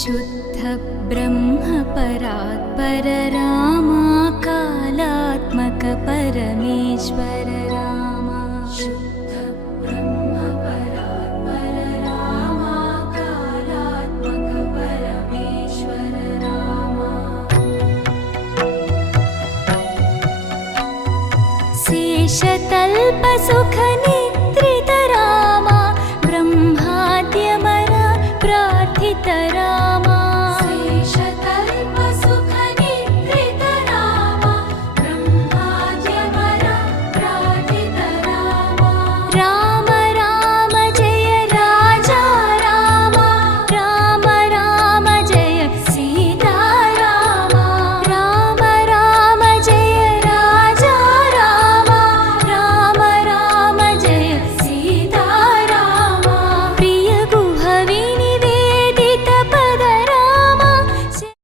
शुद्ध ब्रह्म परात्पर रामा कालात्मक परमेश्वर रामा शुद्ध ब्रह्म परात्पर रामा कालात्मक परमेश्वर रामा शेषतल्प सुख